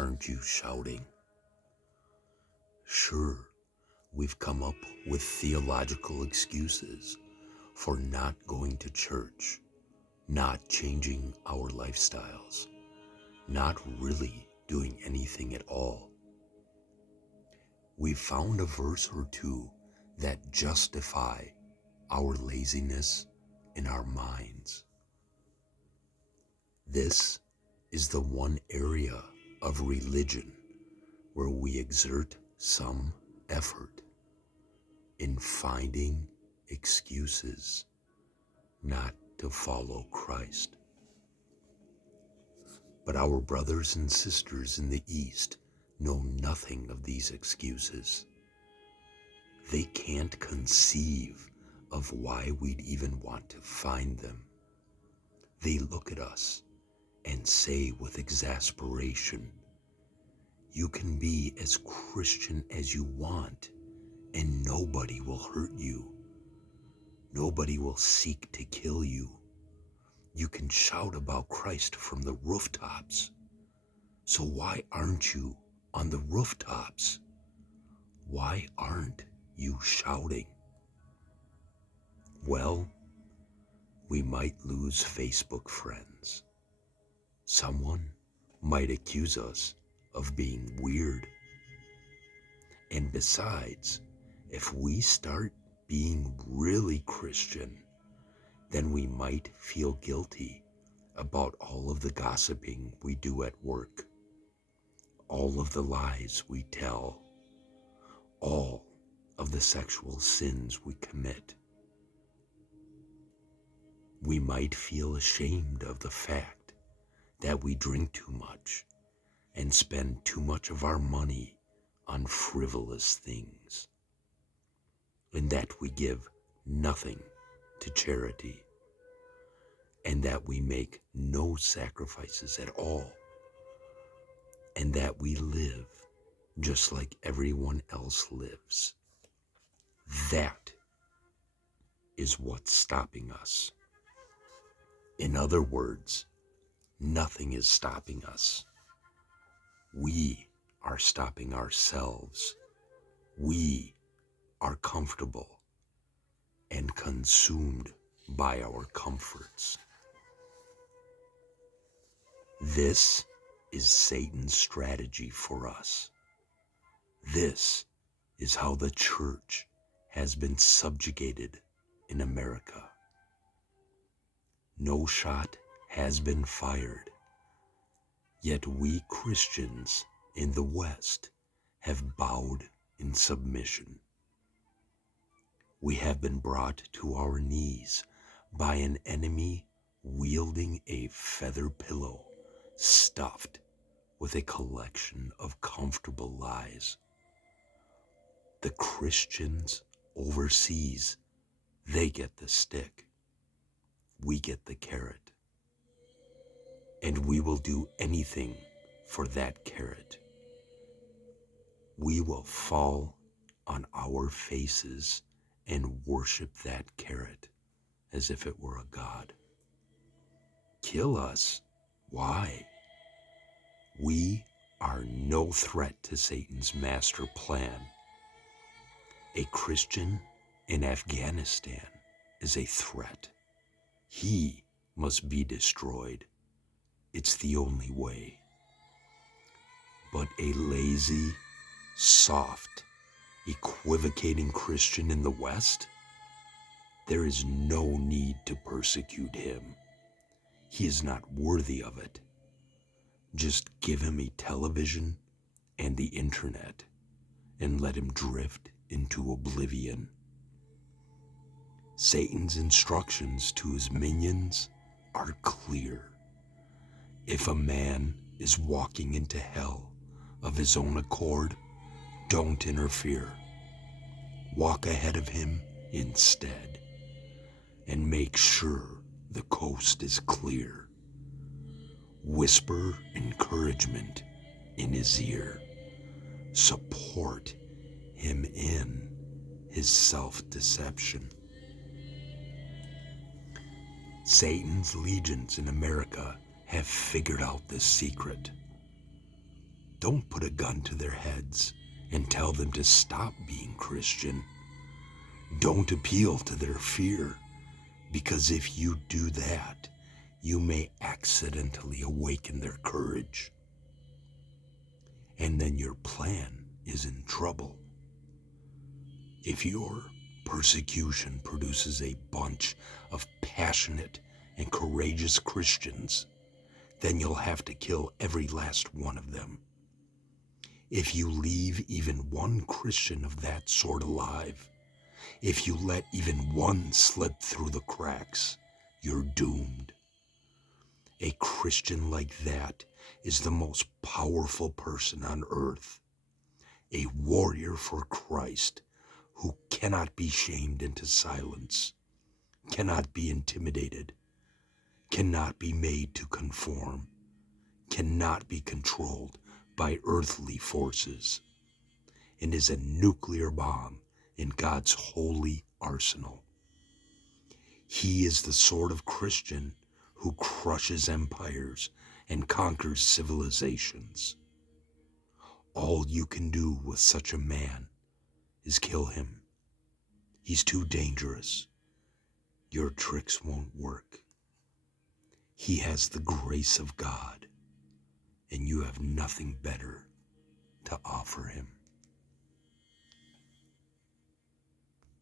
aren't you shouting? Sure, we've come up with theological excuses for not going to church, not changing our lifestyles, not really doing anything at all. We've found a verse or two that justify our laziness in our minds. This is the one area of religion where we exert some effort in finding excuses not to follow Christ. But our brothers and sisters in the East know nothing of these excuses. They can't conceive of why we'd even want to find them. They look at us and say with exasperation, "You can be as Christian as you want, and nobody will hurt you. Nobody will seek to kill you. You can shout about Christ from the rooftops. So why aren't you on the rooftops? Why aren't you shouting?" Well, we might lose Facebook friends. Someone might accuse us of being weird. And besides, if we start being really Christian, then we might feel guilty about all of the gossiping we do at work, all of the lies we tell, all of the sexual sins we commit. We might feel ashamed of the fact that we drink too much and spend too much of our money on frivolous things, and that we give nothing to charity, and that we make no sacrifices at all, and that we live just like everyone else lives. That is what's stopping us. In other words, nothing is stopping us. We are stopping ourselves. We are comfortable and consumed by our comforts. This is Satan's strategy for us. This is how the church has been subjugated in America. No shot has been fired, yet we Christians in the West have bowed in submission. We have been brought to our knees by an enemy wielding a feather pillow stuffed with a collection of comfortable lies. The Christians overseas, they get the stick. We get the carrot. And we will do anything for that carrot. We will fall on our faces and worship that carrot as if it were a god. Kill us? Why? We are no threat to Satan's master plan. A Christian in Afghanistan is a threat. He must be destroyed. It's the only way. But a lazy, soft, equivocating Christian in the West, there is no need to persecute him. He is not worthy of it. Just give him a television and the internet and let him drift into oblivion. Satan's instructions to his minions are clear. If a man is walking into hell of his own accord, don't interfere. Walk ahead of him instead, and make sure the coast is clear. Whisper encouragement in his ear. Support him in his self-deception. Satan's legions in America have figured out this secret. Don't put a gun to their heads and tell them to stop being Christian. Don't appeal to their fear, because if you do that, you may accidentally awaken their courage. And then your plan is in trouble. If your persecution produces a bunch of passionate and courageous Christians, then you'll have to kill every last one of them. If you leave even one Christian of that sort alive, if you let even one slip through the cracks, you're doomed. A Christian like that is the most powerful person on earth, a warrior for Christ who cannot be shamed into silence, cannot be intimidated, cannot be made to conform, cannot be controlled by earthly forces, and is a nuclear bomb in God's holy arsenal. He is the sort of Christian who crushes empires and conquers civilizations. All you can do with such a man is kill him. He's too dangerous. Your tricks won't work. He has the grace of God, and you have nothing better to offer him.